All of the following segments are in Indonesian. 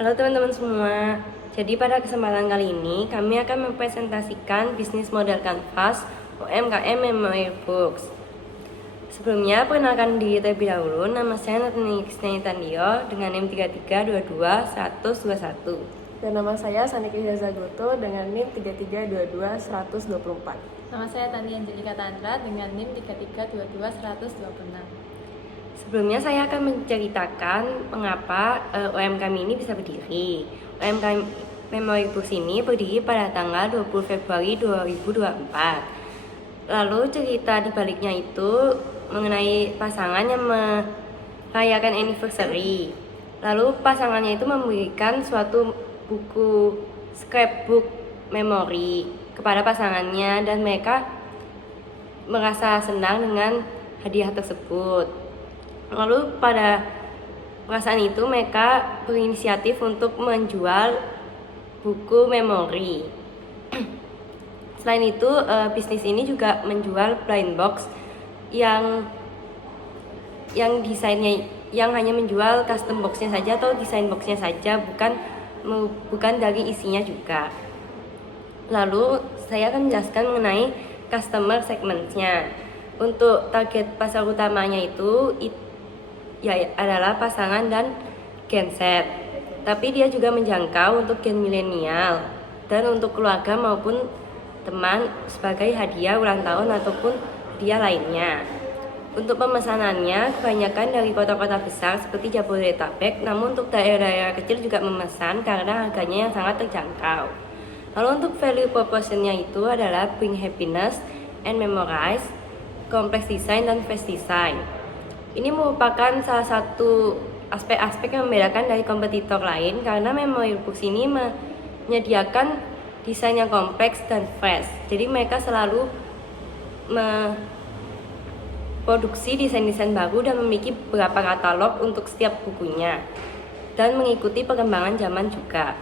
Halo teman-teman semua. Jadi pada kesempatan kali ini kami akan mempresentasikan bisnis model kanvas UMKM Memory Books. Sebelumnya perkenalkan diri terlebih dahulu. Nama saya Natani Krisnani Tandio dengan NIM 3322121. Dan nama saya Saniki Zagoto dengan NIM 3322124. Nama saya Tani Angelika Tandra dengan NIM 3322126. Sebelumnya saya akan menceritakan mengapa UMKM ini bisa berdiri. UMKM Memory Books ini berdiri pada tanggal 20 Februari 2024. Lalu cerita di baliknya itu mengenai pasangan yang merayakan anniversary. Lalu pasangannya itu memberikan suatu buku scrapbook memori kepada pasangannya dan mereka merasa senang dengan hadiah tersebut. Lalu pada perasaan itu mereka berinisiatif untuk menjual buku memori. Selain itu bisnis ini juga menjual blind box yang desainnya yang hanya menjual custom boxnya saja atau desain boxnya saja, bukan dari isinya juga. Lalu saya akan menjelaskan mengenai customer segmentnya. Untuk target pasar utamanya itu adalah pasangan dan Gen Z. Tapi dia juga menjangkau untuk gen milenial dan untuk keluarga maupun teman sebagai hadiah ulang tahun ataupun hadiah lainnya. Untuk pemesanannya kebanyakan dari kota-kota besar seperti Jabodetabek, namun untuk daerah-daerah kecil juga memesan karena harganya yang sangat terjangkau. Lalu untuk value proposition-nya itu adalah bring happiness and memorize, complex design dan fast design. Ini merupakan salah satu aspek-aspek yang membedakan dari kompetitor lain karena Memory Books ini menyediakan desain yang kompleks dan fresh. Jadi mereka selalu memproduksi desain-desain baru dan memiliki beberapa katalog untuk setiap bukunya dan mengikuti perkembangan zaman juga.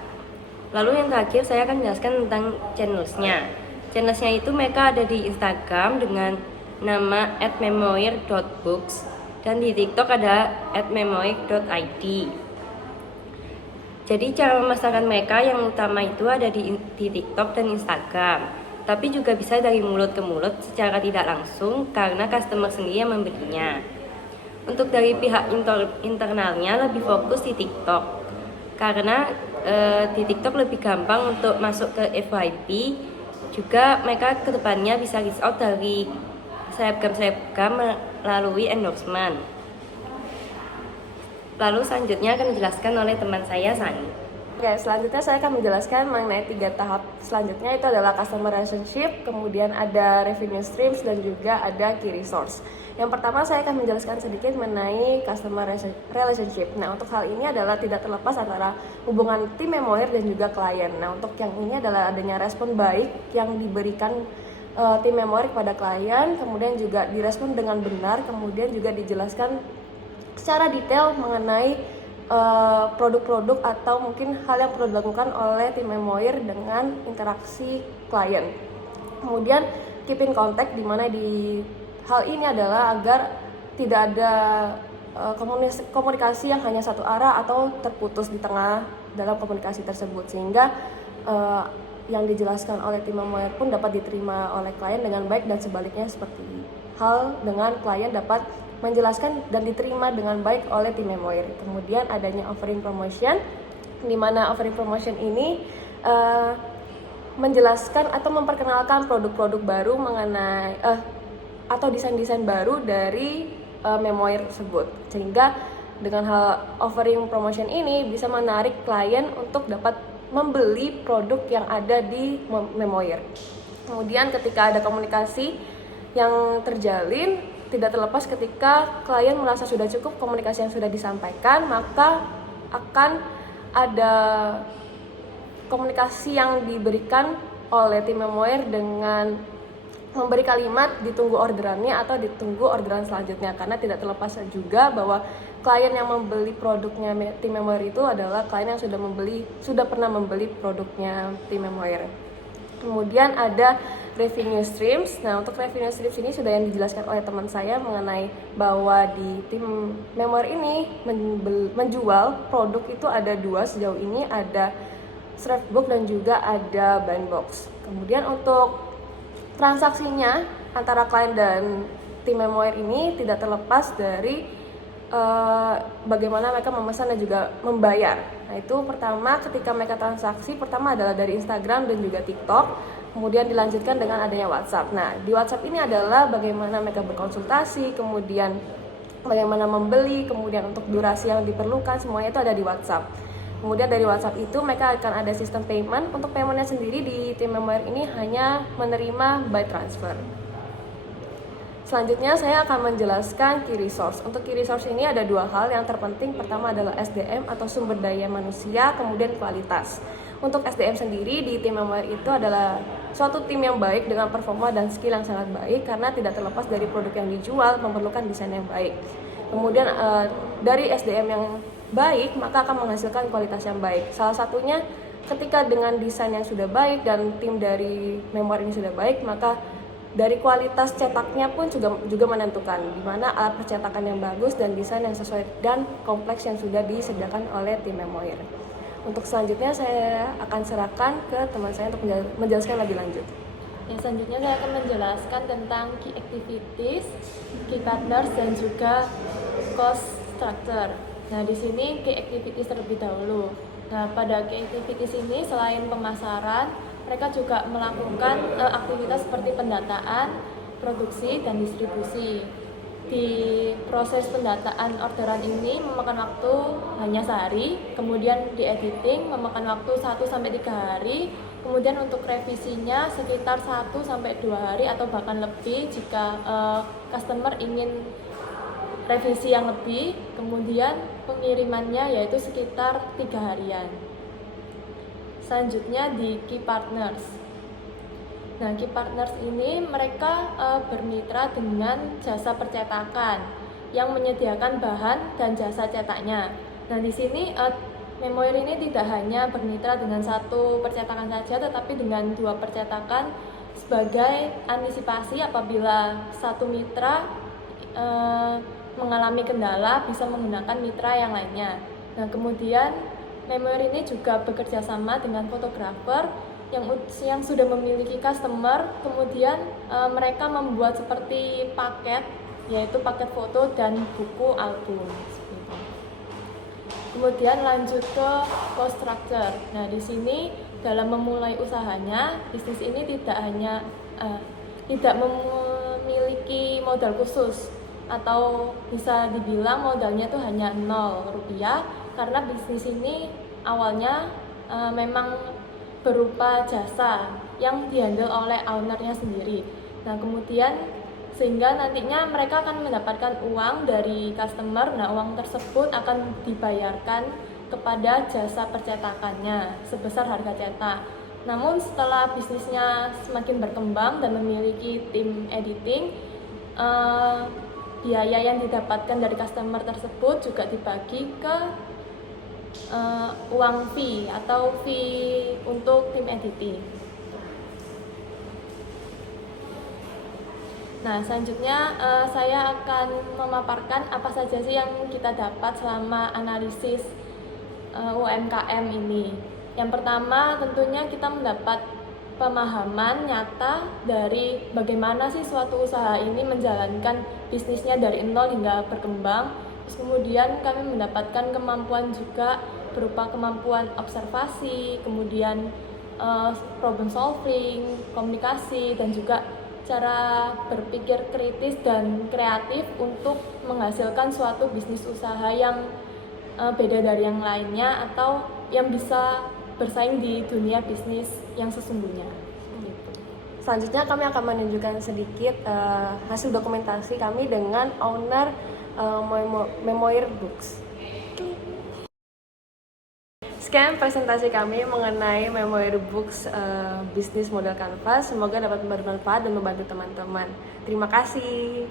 Lalu yang terakhir saya akan menjelaskan tentang channelsnya. Channelsnya itu mereka ada di Instagram dengan nama @memoir.books dan di TikTok ada @memoir.id. Jadi cara memasarkan mereka yang utama itu ada di TikTok dan Instagram. Tapi juga bisa dari mulut ke mulut secara tidak langsung karena customer sendiri yang membelinya. Untuk dari pihak internalnya lebih fokus di TikTok karena di TikTok lebih gampang untuk masuk ke FYP. Juga mereka kedepannya bisa reach out dari selebgram melalui endorsement. Lalu selanjutnya akan dijelaskan oleh teman saya Sani. Oke, selanjutnya saya akan menjelaskan mengenai 3 tahap selanjutnya, itu adalah customer relationship, kemudian ada revenue streams, dan juga ada key resource. Yang pertama saya akan menjelaskan sedikit mengenai customer relationship. Nah, untuk hal ini adalah tidak terlepas antara hubungan tim Memoir dan juga klien. Nah, untuk yang ini adalah adanya respon baik yang diberikan tim Memoir kepada klien, kemudian juga direspon dengan benar, kemudian juga dijelaskan secara detail mengenai produk-produk atau mungkin hal yang perlu dilakukan oleh tim Memoir dengan interaksi klien. Kemudian keep in contact, di mana di hal ini adalah agar tidak ada komunikasi yang hanya satu arah atau terputus di tengah dalam komunikasi tersebut, sehingga yang dijelaskan oleh tim Memoir pun dapat diterima oleh klien dengan baik, dan sebaliknya seperti hal dengan klien dapat menjelaskan dan diterima dengan baik oleh tim Memoir. Kemudian adanya offering promotion, di mana offering promotion ini menjelaskan atau memperkenalkan produk-produk baru mengenai atau desain-desain baru dari Memoir tersebut, sehingga dengan hal offering promotion ini bisa menarik klien untuk dapat membeli produk yang ada di Memoir. Kemudian ketika ada komunikasi yang terjalin, tidak terlepas ketika klien merasa sudah cukup komunikasi yang sudah disampaikan, maka akan ada komunikasi yang diberikan oleh tim Memoir dengan memberi kalimat ditunggu orderannya atau ditunggu orderan selanjutnya, karena tidak terlepas juga bahwa klien yang membeli produknya tim Memoir itu adalah klien yang sudah pernah membeli produknya tim Memoir. Kemudian ada revenue streams. Nah, untuk revenue streams ini sudah yang dijelaskan oleh teman saya mengenai bahwa di tim Memoir ini menjual produk itu ada dua sejauh ini, ada scrapbook dan juga ada bind box. Kemudian untuk transaksinya antara klien dan tim Memoir ini tidak terlepas dari bagaimana mereka memesan dan juga membayar. Nah, itu pertama ketika mereka transaksi, pertama adalah dari Instagram dan juga TikTok, kemudian dilanjutkan dengan adanya WhatsApp. Nah, di WhatsApp ini adalah bagaimana mereka berkonsultasi, kemudian bagaimana membeli, kemudian untuk durasi yang diperlukan, semuanya itu ada di WhatsApp. Kemudian dari WhatsApp itu mereka akan ada sistem payment. Untuk paymentnya sendiri di tim Memoir ini hanya menerima by transfer. Selanjutnya saya akan menjelaskan key resource. Untuk key resource ini ada dua hal yang terpenting. Pertama adalah SDM atau sumber daya manusia, kemudian kualitas. Untuk SDM sendiri di tim Memoir itu adalah suatu tim yang baik dengan performa dan skill yang sangat baik karena tidak terlepas dari produk yang dijual memerlukan desain yang baik. Kemudian dari SDM yang baik maka akan menghasilkan kualitas yang baik. Salah satunya ketika dengan desain yang sudah baik dan tim dari Memoir ini sudah baik, maka dari kualitas cetaknya pun juga menentukan di mana alat percetakan yang bagus dan desain yang sesuai dan kompleks yang sudah disediakan oleh tim Memoir. Untuk selanjutnya saya akan serahkan ke teman saya untuk menjelaskan lebih lanjut. Yang selanjutnya saya akan menjelaskan tentang key activities, key partners, dan juga cost structure. Nah, di sini key activities terlebih dahulu. Nah, pada key activities ini selain pemasaran, mereka juga melakukan aktivitas seperti pendataan, produksi, dan distribusi. Di proses pendataan orderan ini memakan waktu hanya sehari, kemudian di editing memakan waktu 1-3 hari, kemudian untuk revisinya sekitar 1-2 hari atau bahkan lebih jika customer ingin revisi yang lebih, kemudian pengirimannya yaitu sekitar 3 harian. Selanjutnya di key partners. Nah, key partners ini mereka bermitra dengan jasa percetakan yang menyediakan bahan dan jasa cetaknya. Nah, di sini Memoir ini tidak hanya bermitra dengan satu percetakan saja, tetapi dengan 2 percetakan sebagai antisipasi apabila satu mitra mengalami kendala bisa menggunakan mitra yang lainnya. Nah, kemudian Memoir ini juga bekerja sama dengan fotografer yang sudah memiliki customer, kemudian mereka membuat seperti paket, yaitu paket foto dan buku album. Kemudian lanjut ke cost structure. Nah, di sini dalam memulai usahanya, bisnis ini tidak memiliki modal khusus, atau bisa dibilang modalnya itu hanya 0 rupiah, karena bisnis ini awalnya memang berupa jasa yang dihandle oleh ownernya sendiri. Nah, kemudian sehingga nantinya mereka akan mendapatkan uang dari customer. Nah, uang tersebut akan dibayarkan kepada jasa percetakannya sebesar harga cetak. Namun setelah bisnisnya semakin berkembang dan memiliki tim editing, biaya yang didapatkan dari customer tersebut juga dibagi ke uang fee atau fee untuk tim editing. Nah, selanjutnya saya akan memaparkan apa saja sih yang kita dapat selama analisis UMKM ini. Yang pertama, tentunya kita mendapat pemahaman nyata dari bagaimana sih suatu usaha ini menjalankan bisnisnya dari nol hingga berkembang. Terus kemudian kami mendapatkan kemampuan juga berupa kemampuan observasi, kemudian problem solving, komunikasi, dan juga cara berpikir kritis dan kreatif untuk menghasilkan suatu bisnis usaha yang beda dari yang lainnya atau yang bisa bersaing di dunia bisnis yang sesungguhnya. Selanjutnya kami akan menunjukkan sedikit hasil dokumentasi kami dengan owner Memoir Books. Sekian presentasi kami mengenai Memoir Books bisnis model kanvas. Semoga dapat bermanfaat dan membantu teman-teman. Terima kasih.